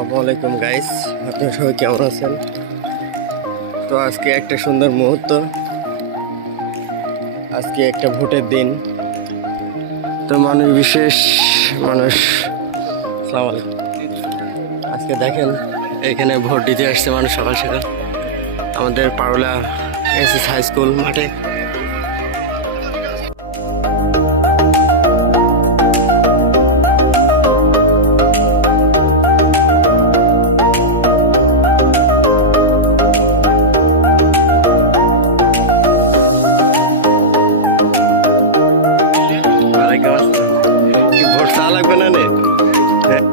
আসসালামু আলাইকুম গাইস, আপনারা সবাই কেমন আছেন? তো আজকে একটা সুন্দর মুহূর্ত, আজকে একটা ভোটের দিন। তো মানুষ আসসালামু আলাইকুম। আজকে দেখেন এখানে ভোট দিতে আসছে মানুষ সকাল সকাল আমাদের পারুলা এসএস হাই স্কুল মাঠে। কি ভোট চা লাগবে না নে? হ্যাঁ।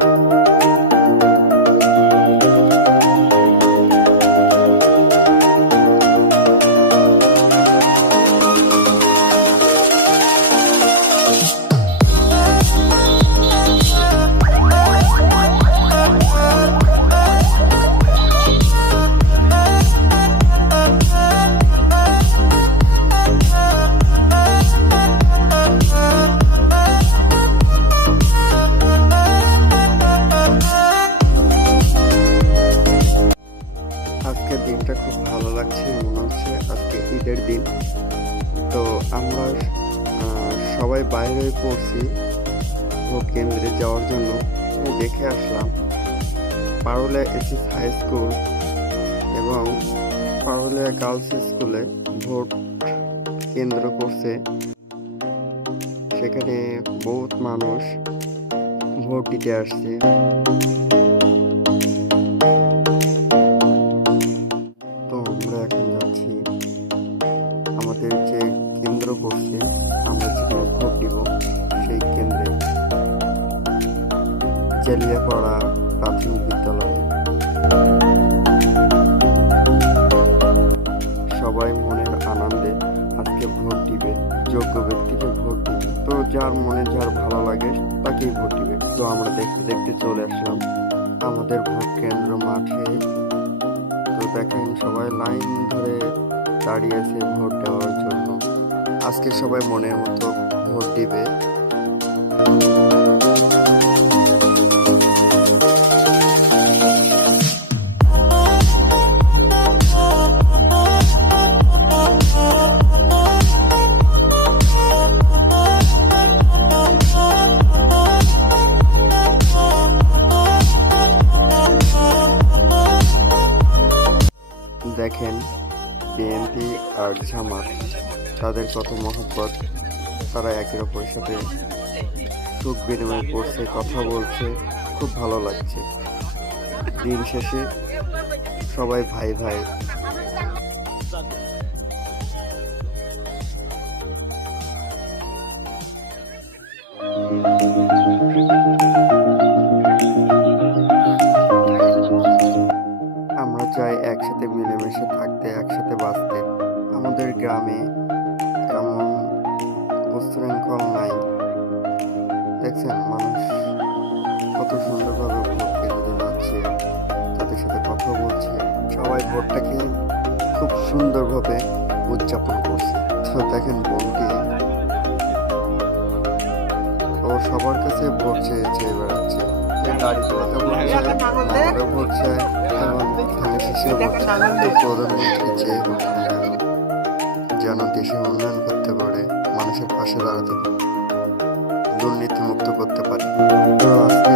আজকের দিনটা খুব ভালো লাগছে, মনে হচ্ছে আজকে ঈদের দিন। তো আমরা সবাই বাইরে পড়ছি ভোট কেন্দ্রে যাওয়ার জন্য। দেখে আসলাম পারুলিয়া এসএস হাই স্কুল এবং পারুলিয়া গার্লস স্কুলে ভোট কেন্দ্র করছে। সেখানে বহুত মানুষ ভোট দিতে আসছে। আমরা এখন যাচ্ছি আমাদের যে কেন্দ্র করছে, আমরা যেখানে ভোট দিব সেই কেন্দ্রে, জালিয়াপাড়া প্রাথমিক বিদ্যালয়। সবাই মনের আনন্দে আজকে ভোট দিবে, যোগ্য ব্যক্তিকে ভোট দিবে। তো যার মনে যার ভালো লাগে তাকেই ভোট দিবে। তো আমরা দেখতে দেখতে চলে আসলাম আমাদের ভোট কেন্দ্র মাঠে। তো দেখেন সবাই লাইন ধরে দাঁড়িয়েছে ভোট দেওয়ার জন্য। আজকে সবাই মনের মতো ভোট দিবে। দেখেন বিএনপি আর জামাত, তাদের কত মহব্বত, তারা একের অপরের সাথে সুখ বিনিময় করছে, কথা বলছে, খুব ভালো লাগছে। দিন শেষে সবাই ভাই ভাই। আমরা চাই একসাথে মিলেমিশে থাকতে, একসাথে বাঁচতে। আমাদের গ্রামে এমন উচ্ছৃঙ্খল নাই। দেখছেন মানুষ কত সুন্দরভাবে ভোট কেন্দ্রে যাচ্ছে, তাদের সাথে কথা বলছে। সবাই ভোটটাকে খুব সুন্দরভাবে উদযাপন করছে। তো দেখেন বোনটি, ও সবার কাছে ভোট চেয়ে বেড়াচ্ছে। গাড়ি চালাতে বলছে, ভোট চায় এবং ধানের শীষে প্রধানমন্ত্রী চেয়ে হোক না কেন, যেন দেশের উন্নয়ন করতে পারে, মানুষের পাশে দাঁড়াতে পারে, দুর্নীতিমুক্ত করতে পারে। তো আজকে